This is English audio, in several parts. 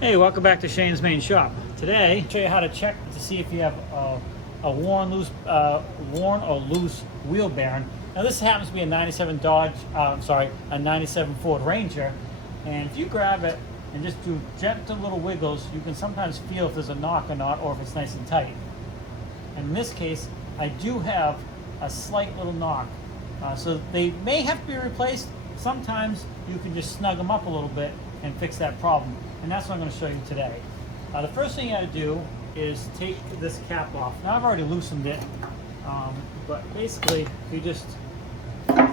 Hey, welcome back to Shane's Main Shop. Today, I'll show you how to check to see if you have a worn or loose wheel bearing. Now this happens to be a 97 a 97 Ford Ranger, and if you grab it and just do gentle little wiggles, you can sometimes feel if there's a knock or not, or if it's nice and tight. And in this case, I do have a slight little knock, so they may have to be replaced. Sometimes you can just snug them up a little bit and fix that problem. And that's what I'm going to show you today. The first thing you got to do is take this cap off. Now I've already loosened it, but basically you just,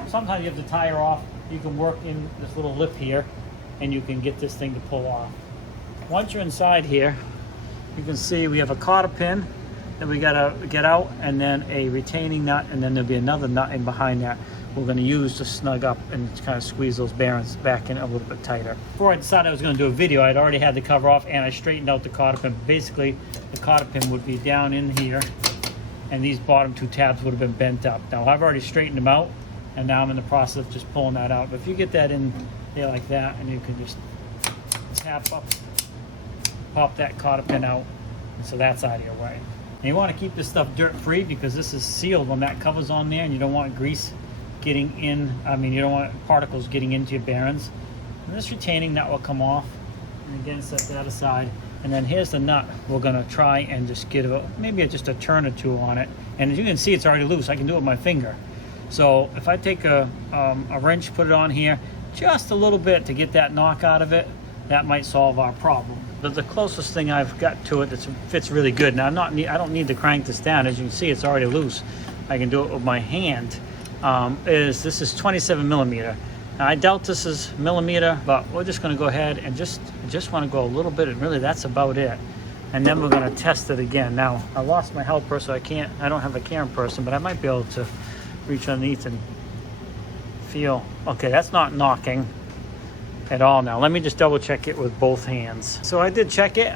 sometimes you have the tire off, you can work in this little lip here and you can get this thing to pull off. Once you're inside here, you can see we have a cotter pin that we got to get out, and then a retaining nut, and then there'll be another nut in behind that we're going to use to snug up and kind of squeeze those bearings back in a little bit tighter. Before I decided I was going to do a video, I'd already had the cover off and I straightened out the cotter pin. Basically, the cotter pin would be down in here and these bottom two tabs would have been bent up. Now I've already straightened them out and now I'm in the process of just pulling that out. But if you get that in there like that, and you can just tap up, pop that cotter pin out, and so that's out of your way. And you want to keep this stuff dirt free because this is sealed when that cover's on there, and you don't want grease getting in, you don't want particles getting into your bearings. And this retaining nut will come off, and again set that aside. And then here's the nut. We're going to try and just get maybe just a turn or two on it. And as you can see, it's already loose. I can do it with my finger. So if I take a wrench, put it on here just a little bit to get that knock out of it, that might solve our problem. But the closest thing I've got to it that fits really good. Now I don't need to crank this down. As you can see, it's already loose. I can do it with my hand. This is 27 millimeter. Now I doubt this is millimeter, but we're just going to go ahead and just want to go a little bit, and really that's about it. And then we're going to test it again. Now I lost my helper, so I don't have a camera person, but I might be able to reach underneath and feel. Okay, that's not knocking at all. Now let me just double check it with both hands. So I did check it.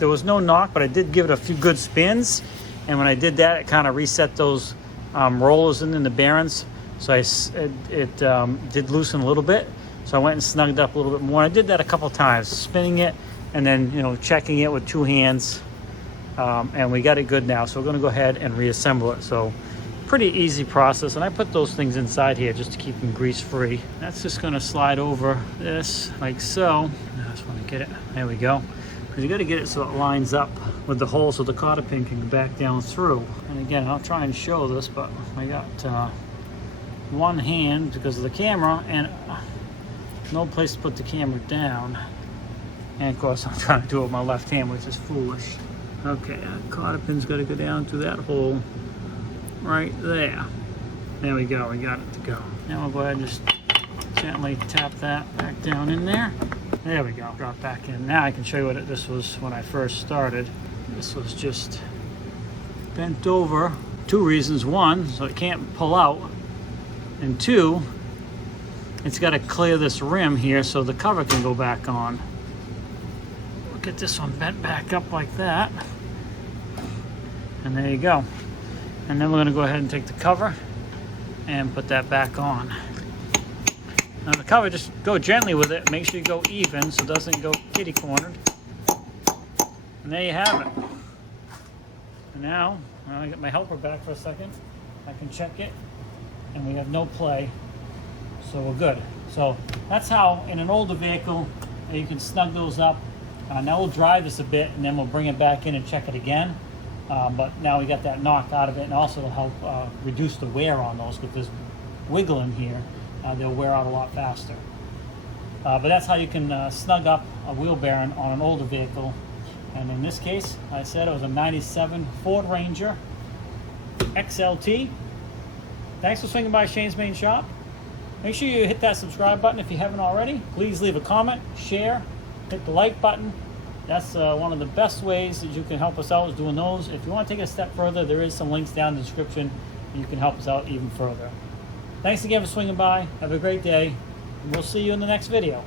There was no knock, but I did give it a few good spins, and when I did that, it kind of reset those rollers in the bearings, so it did loosen a little bit. So I went and snugged up a little bit more. I did that a couple times, spinning it and then checking it with two hands, and we got it good now. So we're going to go ahead and reassemble it. So pretty easy process, and I put those things inside here just to keep them grease free. That's just going to slide over this like so. I just want to get it. There we go. Because you got to get it so it lines up with the hole so the cotter pin can go back down through. And again, I'll try and show this, but I got one hand because of the camera and no place to put the camera down. And of course, I'm trying to do it with my left hand, which is foolish. Okay, that cotter pin's got to go down through that hole right there. There we go, we got it to go. Now we'll go ahead and just gently tap that back down in there. There we go, drop back in. Now I can show you what this was when I first started. This was just bent over. Two reasons. One, so it can't pull out. And two, it's got to clear this rim here so the cover can go back on. We'll get this one bent back up like that. And there you go. And then we're going to go ahead and take the cover and put that back on. Now the cover, just go gently with it. Make sure you go even so it doesn't go kitty-cornered. And there you have it. And now, when I get my helper back for a second, I can check it, and we have no play, so we're good. So that's how, in an older vehicle, you can snug those up. Now we'll dry this a bit, and then we'll bring it back in and check it again. But now we got that knock out of it, and also it'll help reduce the wear on those, because there's wiggle in here. They'll wear out a lot faster. But that's how you can snug up a wheel bearing on an older vehicle. And in this case, I said it was a 97 Ford Ranger XLT. Thanks for swinging by Shane's Main Shop. Make sure you hit that subscribe button if you haven't already. Please leave a comment, share, hit the like button. That's one of the best ways that you can help us out, is doing those. If you want to take it a step further, there is some links down in the description, and you can help us out even further. Thanks again for swinging by. Have a great day, and we'll see you in the next video.